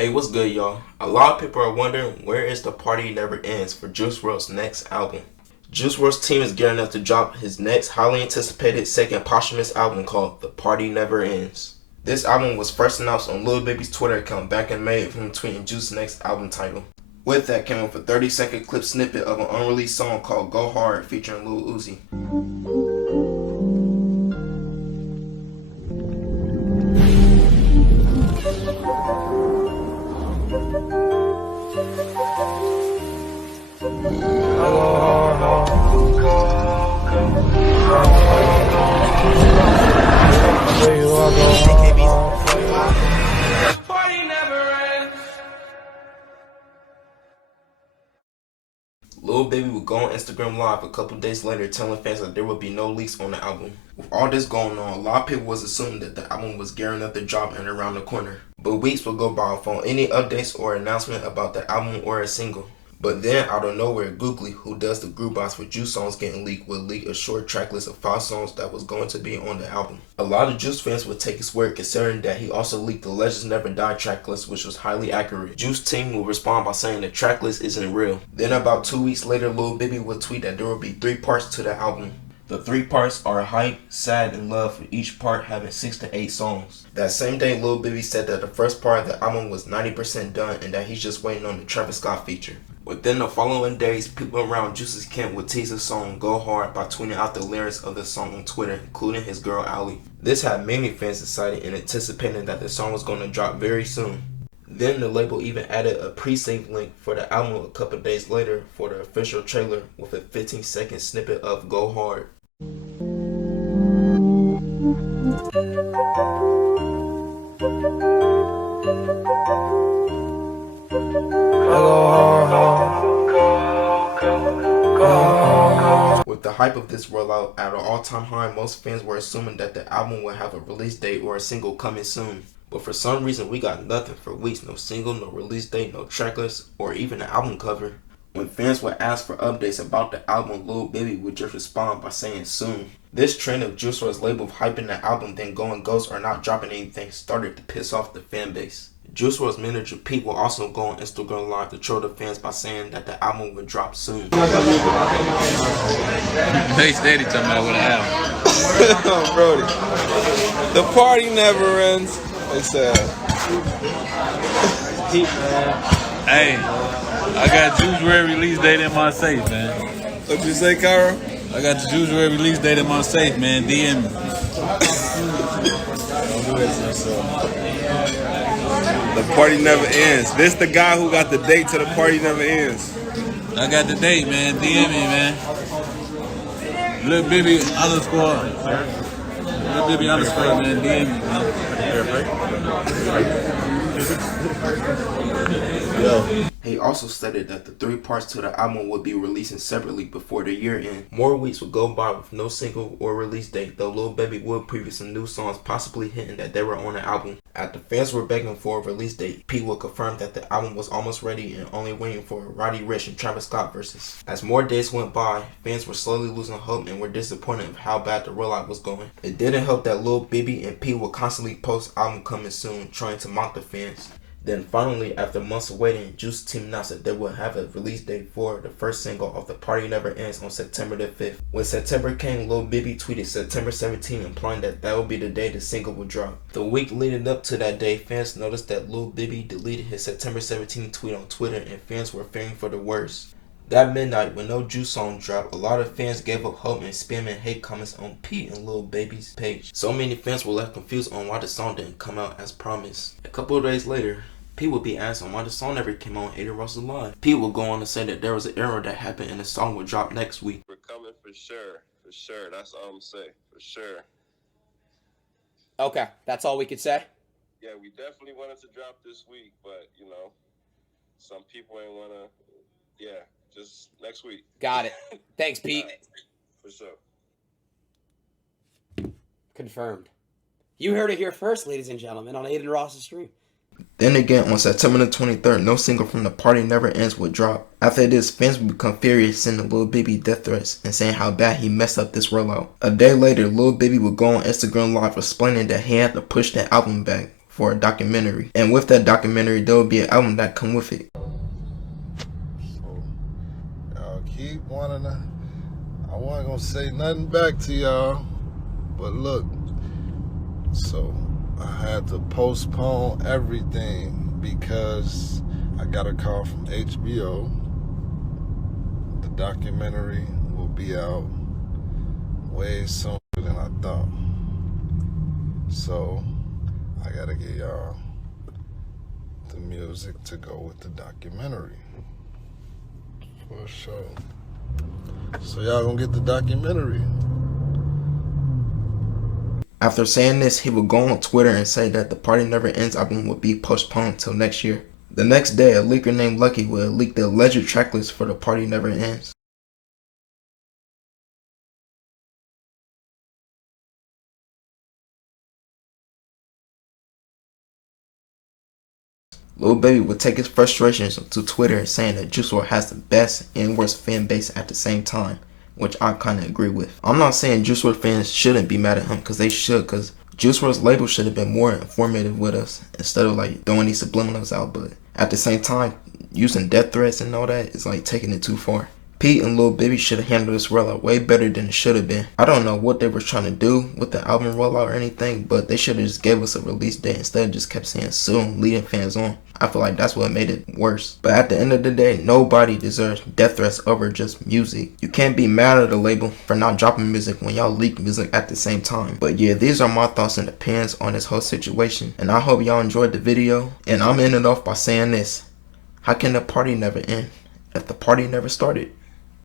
Hey, what's good, y'all? A lot of people are wondering where is The Party Never Ends for Juice WRLD's next album. Juice WRLD's team is gearing up to drop his next highly anticipated second posthumous album called The Party Never Ends. This album was first announced on Lil Baby's Twitter account back in May from tweeting Juice's next album title. With that came with a 30-second clip snippet of an unreleased song called Go Hard featuring Lil Uzi. Lil Baby would go on Instagram Live a couple days later telling fans that there would be no leaks on the album. With all this going on, a lot of people was assuming that the album was gearing up to drop and around the corner. But weeks would go by without any updates or announcement about the album or a single. But then, out of nowhere, Googly, who does the group box for Juice songs getting leaked, would leak a short track list of 5 songs that was going to be on the album. A lot of Juice fans would take his word, considering that he also leaked the Legends Never Die track list, which was highly accurate. Juice team will respond by saying the track list isn't real. Then about 2 weeks later, Lil Baby would tweet that there will be 3 parts to the album. The 3 parts are Hype, Sad, and Love, with each part having 6 to 8 songs. That same day, Lil Baby said that the first part of the album was 90% done and that he's just waiting on the Travis Scott feature. Within the following days, people around Juice's camp would tease the song Go Hard by tweeting out the lyrics of the song on Twitter, including his girl Allie. This had many fans excited and anticipating that the song was going to drop very soon. Then the label even added a pre-save link for the album a couple days later for the official trailer with a 15-second snippet of Go Hard. With the hype of this rollout at an all-time high, most fans were assuming that the album would have a release date or a single coming soon. But for some reason, we got nothing for weeks. No single, no release date, no tracklist, or even an album cover. When fans would ask for updates about the album, Lil Baby would just respond by saying soon. This trend of Juice WRLD's label of hyping the album then going ghost or not dropping anything started to piss off the fan base. Juice WRLD's manager Pete will also go on Instagram Live to troll the fans by saying that the album would drop soon. They steady talking about what album. Brody, the party never ends. They said. Hey, I got Juice WRLD release date in my safe, man. What'd you say, Cairo? I got the Juice WRLD release date in my safe, man. DM me. The party never ends. This the guy who got the date to the party never ends. I got the date, man. DM me, man. Lil Baby underscore. Lil Baby underscore, man. DM me, man. Yo. He also stated that the 3 parts to the album would be releasing separately before the year end. More weeks would go by with no single or release date, though Lil Baby would preview some new songs, possibly hinting that they were on the album. After fans were begging for a release date, Pete would confirm that the album was almost ready and only waiting for Roddy Ricch and Travis Scott verses. As more days went by, fans were slowly losing hope and were disappointed of how bad the rollout was going. It didn't help that Lil Baby and Pete would constantly post album coming soon, trying to mock the fans. Then finally, after months of waiting, Juice team announced that they would have a release date for the first single of The Party Never Ends on September the 5th. When September came, Lil Baby tweeted September 17th, implying that would be the day the single would drop. The week leading up to that day, fans noticed that Lil Baby deleted his September 17th tweet on Twitter and fans were fearing for the worst. That midnight, when no Juice song dropped, a lot of fans gave up hope and spamming hate comments on Pete and Lil Baby's page. So many fans were left confused on why the song didn't come out as promised. A couple of days later, Pete would be asked on why the song never came on Adin Ross Live. Pete would go on to say that there was an error that happened and the song would drop next week. We're coming for sure. For sure. That's all I'm saying. For sure. Okay, that's all we could say? Yeah, we definitely wanted to drop this week, but, you know, some people ain't want to, yeah, just next week. Got it. Thanks, Pete. For sure. Confirmed. You heard it here first, ladies and gentlemen, on Adin Ross's stream. Then again, on September the 23rd, no single from The Party Never Ends would drop. After this, fans would become furious, sending Lil Baby death threats and saying how bad he messed up this rollout. A day later, Lil Baby would go on Instagram Live explaining that he had to push the album back. for a documentary. And with that documentary, there will be an album that come with it. So, y'all keep wanting to, I wasn't gonna say nothing back to y'all, but look, so I had to postpone everything because I got a call from HBO. The documentary will be out way sooner than I thought. So I gotta get y'all the music to go with the documentary. For sure. So y'all gonna get the documentary. After saying this, he would go on Twitter and say that the Party Never Ends album would be postponed till next year. The next day, a leaker named Lucky would leak the alleged tracklist for the Party Never Ends. Lil Baby would take his frustrations to Twitter saying that Juice WRLD has the best and worst fan base at the same time, which I kinda agree with. I'm not saying Juice WRLD fans shouldn't be mad at him, cause they should, cause Juice WRLD's label should have been more informative with us instead of like throwing these subliminals out, but at the same time, using death threats and all that is like taking it too far. Pete and Lil Baby should have handled this rollout way better than it should have been. I don't know what they were trying to do with the album rollout or anything, but they should have just gave us a release date instead of just kept saying soon, leading fans on. I feel like that's what made it worse. But at the end of the day, nobody deserves death threats over just music. You can't be mad at the label for not dropping music when y'all leak music at the same time. But yeah, these are my thoughts and opinions on this whole situation. And I hope y'all enjoyed the video. And I'm ending it off by saying this. How can the party never end if the party never started?